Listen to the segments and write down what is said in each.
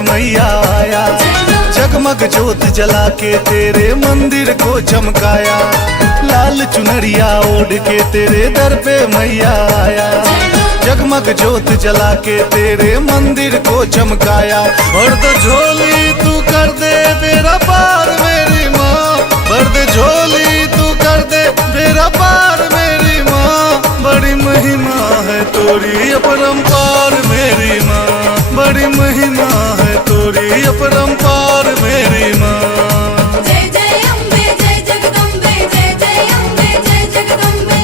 मैया आया। जगमग ज्योत जला के तेरे मंदिर को चमकाया, लाल चुनरिया ओढ़ के तेरे दर पे मैया आया। जगमग ज्योत जला के तेरे मंदिर को चमकाया। भर दे झोली तू कर दे बेड़ा पार मेरी माँ, भर दे झोली तू कर दे बेड़ा पार मेरी माँ। बड़ी महिमा है तोरी अपरंपार मेरी माँ, बड़ी महिमा है तोरी अपरंपार मेरी माँ। जय जय अम्बे जय जगदम्बे, जय जय अम्बे जय जगदम्बे।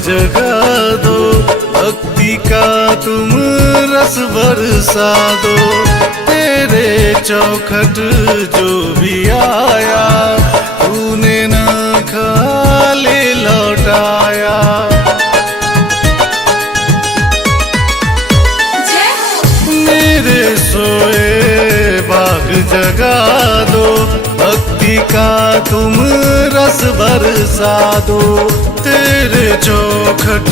जगा दो भक्ति का तुम रस बरसा दो, तेरे चौखट जो भी आया तूने न खाली लौटाया। मेरे सोए बाग जगा दो, भक्ति का तुम रस बरसा दो, तेरे चौखट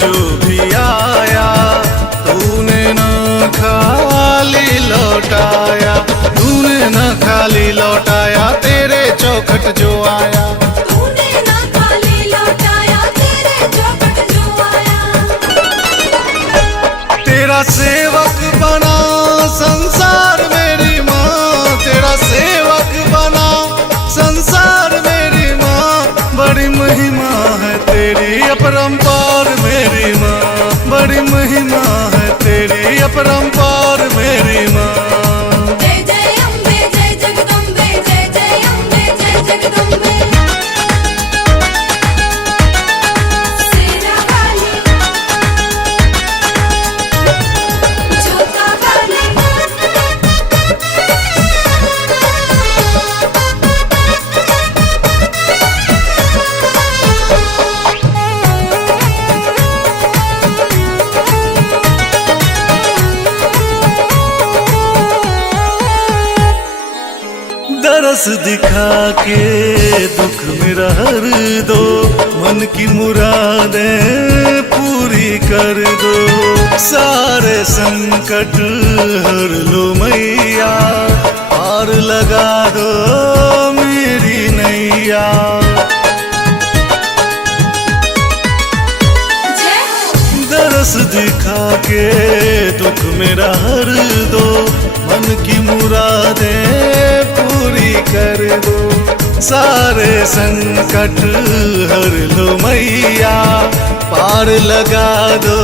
जो भी आया तूने न खाली लौटाया, तूने न खाली लौटाया तेरे चौखट जो आया, तूने न खाली लौटाया तेरे चौखट जो आया। तेरा सेवक बना संसार मेरी माँ, तेरा सेवक बना संसार मेरी माँ। बड़ी महिमा है तेरी अपरंपार मेरी माँ, बड़ी महिमा है तेरी अपरंपार मेरी माँ। जय जय अम्बे जय जगदम्बे, जय जय अम्बे जय जगदम्बे। सेना वाली जोता वाली दरस दिखा के दुख मेरा हर दो, मन की मुरादें पूरी कर दो, सारे संकट हर लो मैया, पार लगा दो मेरी नैया। दरस दिखा के दुख मेरा हर दो, मन की मुरादें पूरी कर दो, सारे संकट हर लो मैया, पार लगा दो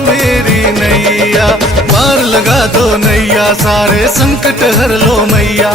मेरी नैया, पार लगा दो नैया, सारे संकट हर लो मैया।